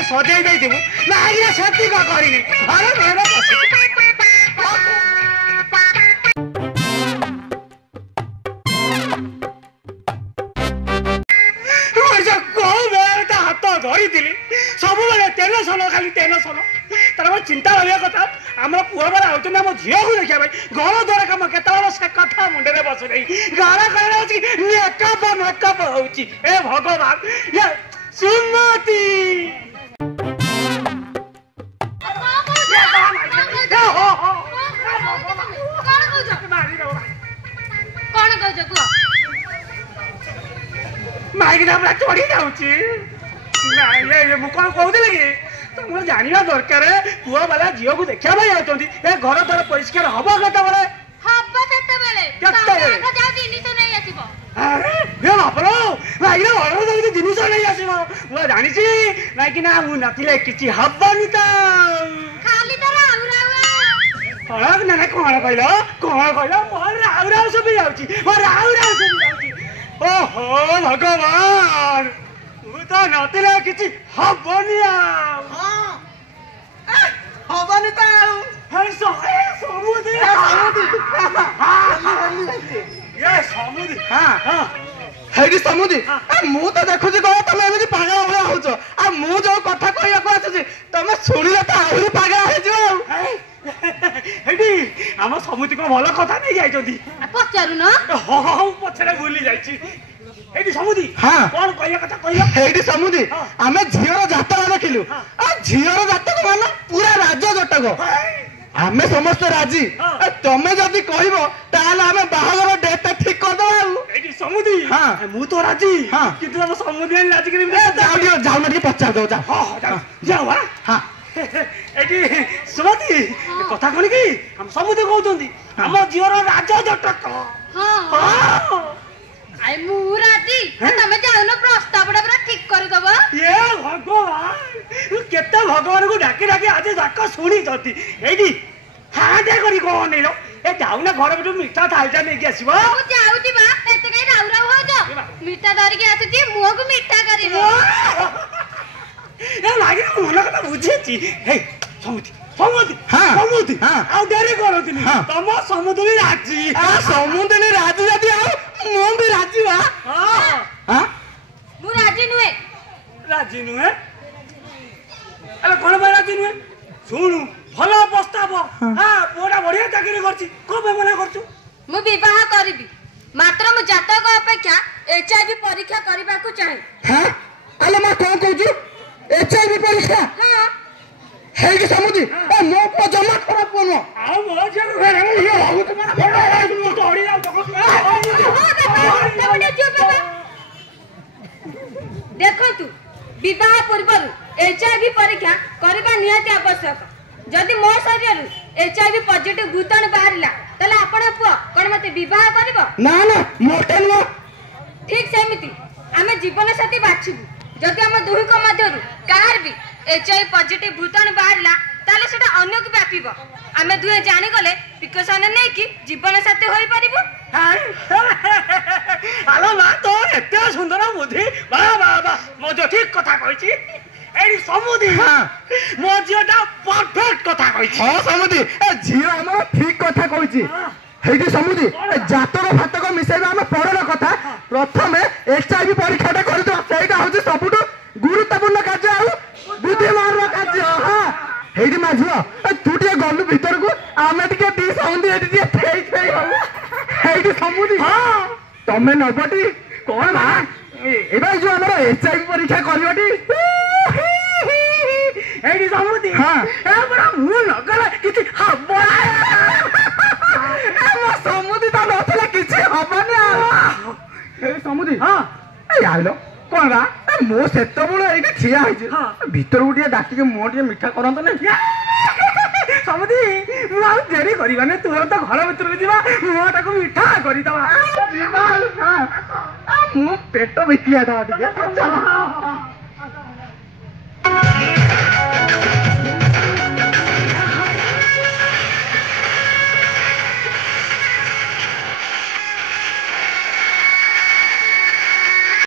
ଟିକେ ସଜେଇ ଦେଇଥିବୁ ନା ଆଜ୍ଞା ସେତିକ କରିନି ଘରେ ଘରେ ବସି हाथ धरी सब टेनसन खाली टेनसन तार चिंता रहा कथा आम पुआ बेला आम झील को देखा घर द्वार कम के से कथा मुंडे बस नहीं घर घर मेकअप मेकअप हो भगवान ये सुमति माइक चढ़ी जाऊँगी कौन कहते कि तो मुझे जानवा दरकार पुआ वाला झील को देखा जाती घर द्वारा परिष्कार हम जिन नहीं आस जानी कि ना मुझे किसी हबनी तो ना कौन कहल मोर राउ राउ सब जाऊँगी ओहो भगवान तो नथिले किछि हबनी हबनी तो समुद्र ये समुद्र हाँ हाँ हेडी समुद्र मु तो देखुची कह तुम एमती पागल भाया होच आ मु जो कथा कहया को आछी तुम सुनिले तो आहुरी पागल हे जो हेडी हम समुद्र को भल कथा नहीं जाइछोती पचारु न हो हो पछरे भूली जाइछि हेडी समुद्री हां कोन कहया कथा कहया हेडी समुद्री आमे झियर जातक देखिलु आ झियर जातक मान पूरा राज्य जटक आमे समस्त राजी तमे जदी कहबो ताले आमे बाहागर डेट ठीक कर दो हेडी समुद्री हां मु तो राजी किंतु हम समुद्री राजी करी जाओ न के पचार दो जा हां जाओ हां एटी सुमति कथा कोन की हम समुद्री कहउतंदी हम झियर राज्य जटक हां आई मुराजी तमे जाऊ न प्रस्ताव बड़ा ठीक कर दबो ये भगवान केते भगवान को डाकी डाकी आज जाक सुनी जती एडी हां दे करी कोन नेलो ए जाऊ न घर बिटु मीठा थालजा नै के आसीबो मु जाउती बा एते कई राउ राउ हो जा मीठा धरि के आसी मुह को मीठा करिबो ए लागी मन कथा बुझेची हे समुद्री समुद्री हां समुद्री हां आ डेरी करतनी तम समुद्री राजी समुद्री राजी जदी आ मु भी राजी बा हां हां मु राजी नुए अरे कोन बा राजी नुए सुनु भलो प्रस्ताव हां पोडा बढ़िया चाकरी करछि को मना करछु मु विवाह करबी मात्र मु जातक अपेक्षा एचआईवी परीक्षा करबा को चाहे हां अले मा कोन कहछु एचआईवी परीक्षा हां हेगी समुद्री ए मो को जमा खराब कोन आ मो जे घरे ये हो त माने बड़ा तोड़ी जाऊ तो देखो तू विवाह पूर्व एचआईवी परीक्षा करबा निहाती आवश्यक जदि मो शरीर एचआईवी पॉजिटिव भूताणु बाहरिला तले आपण पुआ कोन मते विवाह करबो ना ना मोटे न ठीक सेमिति आमे जीवन साथी बाछिबु जदि हम दुही को मध्यरु कार भी एचआईवी पॉजिटिव भूताणु बाहरिला ताले सेटा अन्य को व्यापीबो आमे दुहे जानि गले प्रिकॉशन नै कि जीवन साथी होई परिबो हेलो मा तो एते सुंदर बुद्धि बा बा बा मो जो ठीक कथा कहिछि एडी समुद्री हां मो जियोटा परफेक्ट कथा कहिछि हां समुद्री ए जियो हमर ठीक कथा कहिछि हेडी समुद्री जातक फातक मिसेबा हम परर कथा प्रथमे एचआईवी परीक्षाटा करि दो सेटा होछि सबुटु गुरुत्वपूर्ण कार्य आ बुद्धिमान कार्य हां हेडी माझियो तू टिके गलु भीतर को आमे टिके दी सौंदी एडी टिके फेई फेई हो हेडी समुद्री हां तमे नबटी कोन बा एबा जो हमर एचआईवी परीक्षा करबटी हेडी समुद्री हां ए बड़ा मु नगला किछि हबला ए मो समुद्री त नथला किछि हबना हे समुद्री हां ए आलो कोन बा मो सेतो बळ एके ठिया होइछ भीतर उठिया डाकी के मो टिके मिठा करंत नै समुद्री मु आ देरी करिबा ने तुरंत घर भीतर जिबा मोटा को मिठा करि दबा मु पेट बिटिया था टिके